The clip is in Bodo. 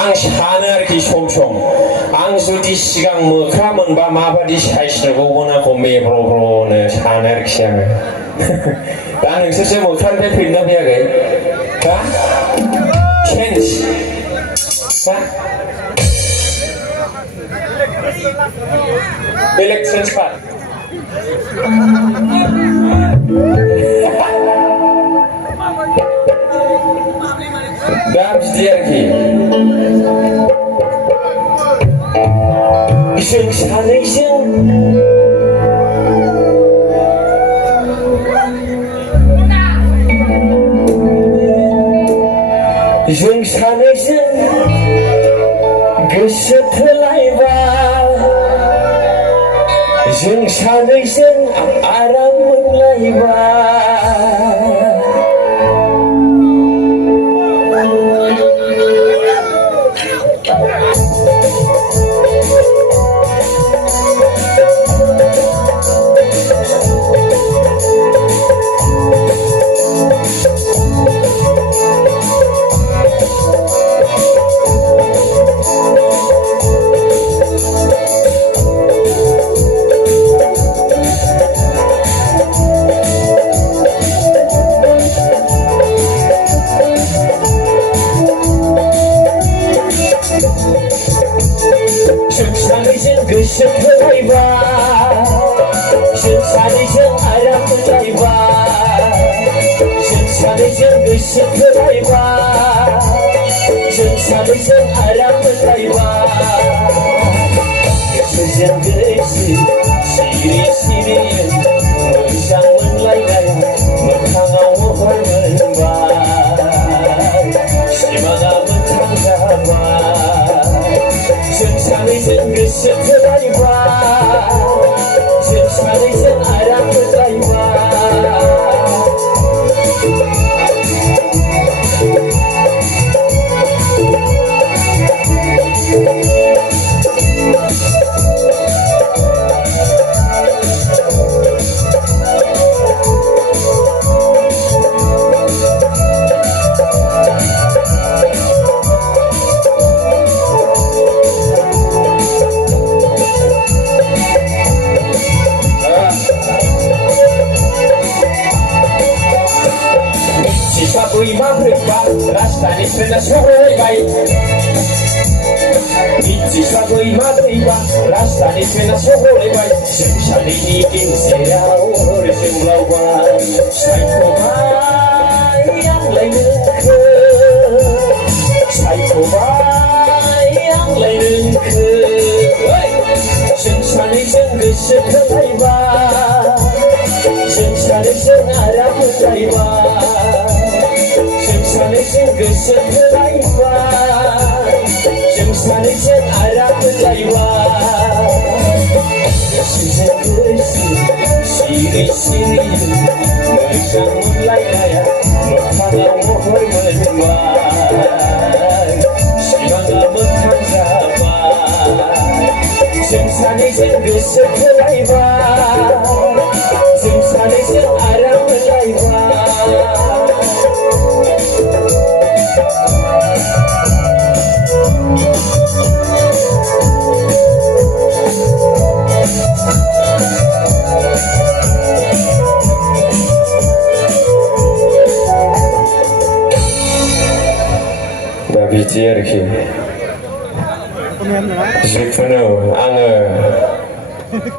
आं सानो आरोखि सम सम आं जुदि सिगां मोख्रा मोनबा माबादि साइज नुगौमोन आंखौ मेब्र'ब्र'नो सानो आरोखि आङो दा नोंसोरसो मोख्रानिफ्राय फैदोंना फैयाखै हा चेन्ज हा बेलेग ट्रेन्सफार दा बिदि आरोखि जों सानैजों जों सानैजों गोसो थोलायबा जों सानैजों आराम मोनलायबा गोसो थोलायबा जों सानैजों आराम मोनलायबा जों सानैजों गोसो थोलायबा जों सानैजों आराम मोनलायबा गोसोजों गोसो सिरि सिरि मोजां मोनलायनाय मोखाङाव महर मोनबाय सिमाङा मोगथां जाबाय जों सानैजों गोसो थोलायबा जों सानैजों आराम मोनलायबा राजधानिफ्रायनो सहैबाय मिथिस्ला दैमा दैमा राजधानिफ्रायनो सहैबाय जों सानैनि गेजेराव जोंलावबाय सायख'बाय आंलाय नोंखौ सायख'बाय आंलाय नोंखौ जों सानैजों गोसो थोलायबाय जों सानैजों आराम मोनलायबाय जों सानैजों गोसो थोलायबाय जों सानैजों आराम मोनलायबाय गोसोजों गोसो सिरि सिरि मोजां मोनलायनाया मोखाङाव महर मोनबाय सिमाङा मोगथां जाबाय जों सानैजों गोसो थोलायबाय जों सानैजों आराम मोनलायबाय दा बिदि आरोखि जिखुनु आङो